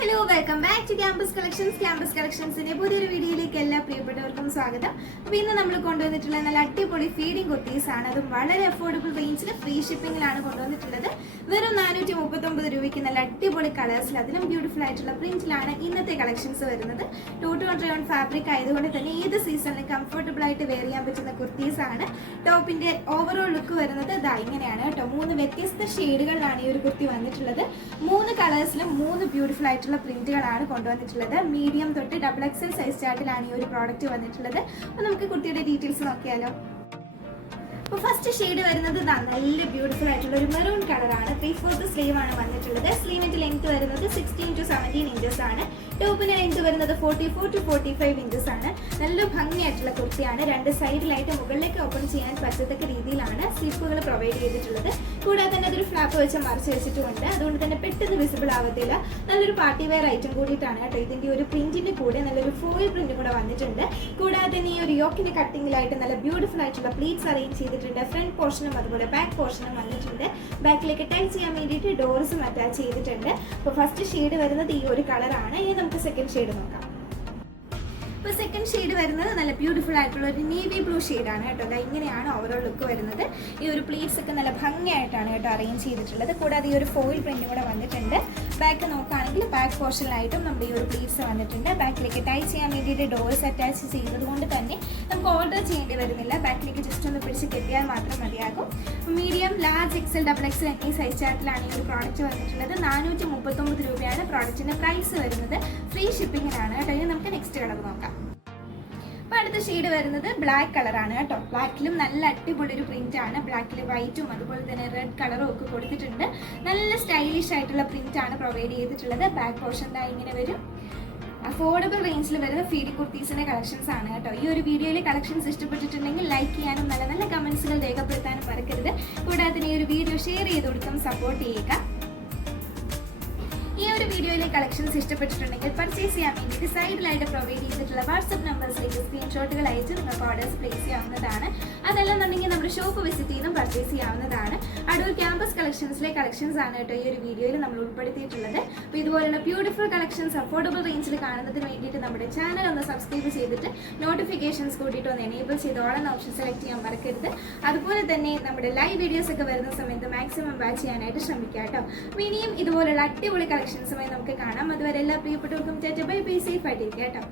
Hello, welcome back to campus collections. Campus കളക്ഷൻസിന്റെ പുതിയൊരു വീഡിയോയിലേക്ക് എല്ലാ പ്രിയപ്പെട്ടവർക്കും സ്വാഗതം. അപ്പോൾ ഇന്ന് നമ്മൾ കൊണ്ടുവന്നിട്ടുള്ള നല്ല അടിപൊളി ഫീഡിംഗ് കുർത്തീസ് ആണ്. അതും വളരെ അഫോർഡബിൾ റേഞ്ചിൽ ഫ്രീ ഷിപ്പിംഗിലാണ് കൊണ്ടുവന്നിട്ടുള്ളത്. വെറും 439 രൂപയ്ക്ക് നല്ല അടിപൊളി കളേഴ്സിൽ അതിലും ബ്യൂട്ടിഫുൾ ആയിട്ടുള്ള പ്രിന്റിലാണ് ഇന്നത്തെ കളക്ഷൻസ് വരുന്നത്. 2-to-1 ഫാബ്രിക് ആയതുകൊണ്ട് തന്നെ ഏത് സീസണിലും കംഫർട്ടബിൾ ആയിട്ട് വെയർ ചെയ്യാൻ പറ്റുന്ന കുർത്തീസ് ആണ്. ടോപ്പിന്റെ ഓവറോൾ ലുക്ക് വരുന്നത് ഇതാ ഇങ്ങനെയാണ് കേട്ടോ. 3 വ്യത്യസ്ത ഷെയ്ഡുകളിലാണ് ഈ ഒരു കുർത്തി വന്നിട്ടുള്ളത്. 3 കളേഴ്സിലും 3 ബ്യൂട്ടിഫുൾ ആയിട്ടുള്ള പ്രിന്റുകളാണ് കൊണ്ടുവന്നിട്ടുള്ളത്. മീഡിയം തൊട്ട് XXL സൈസ് ചാർട്ടിലാണ് ഈ ഒരു പ്രോഡക്റ്റ് വന്നിട്ടുള്ളത്. അപ്പോൾ നമുക്ക് കുർത്തിയുടെ ഡീറ്റെയിൽസ് നോക്കിയാലോ. അപ്പോൾ ഫസ്റ്റ് ഷെയ്ഡ് വരുന്നത് നല്ല ബ്യൂട്ടിഫുൾ ആയിട്ടുള്ള ഒരു മെറൂൺ കളറാണ്. 3/4 സ്ലീവ് ആണ് വന്നിട്ടുള്ളത്. സ്ലീവിന്റെ ലെങ്ത് വരുന്നത് 16 to 17 ഇഞ്ചസ് ആണ്. ടോപ്പിന്റെ ലെങ്ത് വരുന്നത് 44 to 45 ഇഞ്ചസ് ആണ്. നല്ല ഭംഗിയായിട്ടുള്ള കുർത്തിയാണ്. 2 സൈഡിലായിട്ട് മുകളിലേക്ക് ഓപ്പൺ ചെയ്യാൻ പറ്റത്തക്ക രീതിയിലാണ് സ്ലിപ്പുകൾ പ്രൊവൈഡ് ചെയ്തിട്ടുള്ളത്. കൂടാതെ തന്നെ അതൊരു ഫ്ലാപ്പ് വെച്ച് മറിച്ച് വെച്ചിട്ടുമുണ്ട്. അതുകൊണ്ട് തന്നെ പെട്ടെന്ന് വിസിബിൾ ആവത്തില്ല. നല്ലൊരു പാർട്ടി വെയർ ഐറ്റം കൂടിയിട്ടാണ് കേട്ടോ. ഇതിന്റെ ഒരു പ്രിന്റിന്റെ കൂടെ നല്ലൊരു ഫോയിൽ പ്രിന്റ് കൂടെ വന്നിട്ടുണ്ട്. കൂടാതെ തന്നെ ഈ ഒരു യോക്കിന്റെ കട്ടിങ്ങിലായിട്ട് നല്ല ബ്യൂട്ടിഫുൾ ആയിട്ടുള്ള പ്ലീറ്റ്സ് അറേഞ്ച് ചെയ്തിട്ടുണ്ട്. ഫ്രണ്ട് പോർഷനും അതുപോലെ ബാക്ക് പോർഷനും വന്നിട്ടുണ്ട്. ബാക്കിലേക്ക് ടൈറ്റ് ചെയ്യാൻ വേണ്ടിയിട്ട് ഡോർസും അറ്റാച്ച് ചെയ്തിട്ടുണ്ട്. അപ്പോൾ ഫസ്റ്റ് ഷെയ്ഡ് വരുന്നത് ഈ ഒരു കളറാണ്. ഇനി നമുക്ക് സെക്കൻഡ് ഷെയ്ഡ് നോക്കാം. ഇപ്പോൾ സെക്കൻഡ് ഷെയ്ഡ് വരുന്നത് നല്ല ബ്യൂട്ടിഫുൾ ആയിട്ടുള്ള ഒരു നേവി ബ്ലൂ ഷെയ്ഡാണ് കേട്ടോ. അത് ഇങ്ങനെയാണ് ഓവറോൾ ലുക്ക് വരുന്നത്. ഈ ഒരു പ്ലീറ്റ്സ് ഒക്കെ നല്ല ഭംഗിയായിട്ടാണ് കേട്ടോ അറേഞ്ച് ചെയ്തിട്ടുള്ളത്. കൂടാതെ ഈ ഒരു ഫോയിൽ പ്രിന്റ് കൂടെ വന്നിട്ടുണ്ട്. ബാക്ക് നോക്കുകയാണെങ്കിൽ ബാക്ക് പോർഷനിലായിട്ടും നമ്മുടെ ഈ ഒരു പ്ലീറ്റ്സ് വന്നിട്ടുണ്ട്. ബാക്കിലേക്ക് ടൈറ്റ് ചെയ്യാൻ വേണ്ടിയിട്ട് ഡോർസ് അറ്റാച്ച് ചെയ്തത് കൊണ്ട് തന്നെ നമുക്ക് ഓർഡർ ചെയ്യേണ്ടി വരുന്നില്ല. ബാക്കിലേക്ക് ജസ്റ്റ് ഒന്ന് പിടിച്ച് കെട്ടിയാൽ മാത്രം മതിയാകും. മീഡിയം, ലാർജ്, XL, XXL എന്നീ സൈസ് ചാർട്ടിലാണ് ഈ ഒരു പ്രോഡക്റ്റ് വന്നിട്ടുള്ളത്. 439 രൂപയാണ് പ്രോഡക്റ്റിന്റെ പ്രൈസ് വരുന്നത്. ഫ്രീ ഷിപ്പിംഗിനാണ് കേട്ടോ. ഇനി നമുക്ക് നെക്സ്റ്റ് കളർ നോക്കാം. അപ്പോൾ അടുത്ത ഷെയ്ഡ് വരുന്നത് ബ്ലാക്ക് കളറാണ് കേട്ടോ. ബ്ലാക്കിലും നല്ല അടിപൊളി ഒരു പ്രിന്റ് ആണ്. ബ്ലാക്കിൽ വൈറ്റും അതുപോലെ തന്നെ റെഡ് കളറും ഒക്കെ കൊടുത്തിട്ടുണ്ട്. നല്ല സ്റ്റൈലിഷ് ആയിട്ടുള്ള പ്രിന്റ് ആണ് പ്രൊവൈഡ് ചെയ്തിട്ടുള്ളത്. ബാക്ക് പോർഷൻ ഇങ്ങനെ വരും. അഫോർഡബിൾ റേഞ്ചിൽ വരുന്ന ഫീഡിംഗ് കുർത്തീസിന്റെ കളക്ഷൻസ് ആണ് കേട്ടോ. ഈ ഒരു വീഡിയോയിലെ കളക്ഷൻസ് ഇഷ്ടപ്പെട്ടിട്ടുണ്ടെങ്കിൽ ലൈക്ക് ചെയ്യാനും നല്ല നല്ല കമന്റ്സുകൾ രേഖപ്പെടുത്താനും മറക്കരുത്. കൂടാതെ തന്നെ ഈ ഒരു വീഡിയോ ഷെയർ ചെയ്ത് കൊടുക്കും, സപ്പോർട്ട് ചെയ്യുക. ഈ ഒരു വീഡിയോയിലെ കളക്ഷൻസ് ഇഷ്ടപ്പെട്ടിട്ടുണ്ടെങ്കിൽ പർച്ചേസ് ചെയ്യാൻ വേണ്ടിയിട്ട് സൈഡിലായിട്ട് പ്രൊവൈഡ് ചെയ്തിട്ടുള്ള വാട്സ്ആപ്പ് നമ്പേഴ്സിലേക്ക് സ്ക്രീൻഷോട്ടുകൾ അയച്ച് നിങ്ങൾക്ക് ഓർഡേഴ്സ് പ്ലേസ് ചെയ്യാവുന്നതാണ്. അതല്ലെന്നുണ്ടെങ്കിൽ നമ്മുടെ ഷോപ്പ് വിസിറ്റ് ചെയ്തും പർച്ചേസ് ചെയ്യാവുന്നതാണ്. അടൂർ ക്യാമ്പസ് കളക്ഷൻസിലെ കളക്ഷൻസ് ആണ് കേട്ടോ ഈ ഒരു വീഡിയോയിൽ നമ്മൾ ഉൾപ്പെടുത്തിയിട്ടുള്ളത്. അപ്പോൾ ഇതുപോലുള്ള ബ്യൂട്ടിഫുൾ കളക്ഷൻസ് അഫോർഡബിൾ റേഞ്ചിൽ കാണുന്നതിന് വേണ്ടിയിട്ട് നമ്മുടെ ചാനൽ ഒന്ന് സബ്സ്ക്രൈബ് ചെയ്തിട്ട് നോട്ടിഫിക്കേഷൻസ് കൂട്ടിയിട്ട് ഒന്ന് എനേബിൾ ചെയ്ത് ഓൾ എന്ന ഓപ്ഷൻ സെലക്ട് ചെയ്യാൻ മറക്കരുത്. അതുപോലെ തന്നെ നമ്മുടെ ലൈവ് വീഡിയോസ് ഒക്കെ വരുന്ന സമയത്ത് മാക്സിമം വാച്ച് ചെയ്യാനായിട്ട് ശ്രമിക്കുക കേട്ടോ. അപ്പോൾ ഇനിയും ഇതുപോലുള്ള അടിപൊളി കളക്ഷൻസുമായി നമുക്ക് കാണാം. അതുവരെ എല്ലാ പ്രിയപ്പെട്ടവർക്കും ബൈ ബൈ, സേഫ് ആയിട്ടിരിക്കുക കേട്ടോ.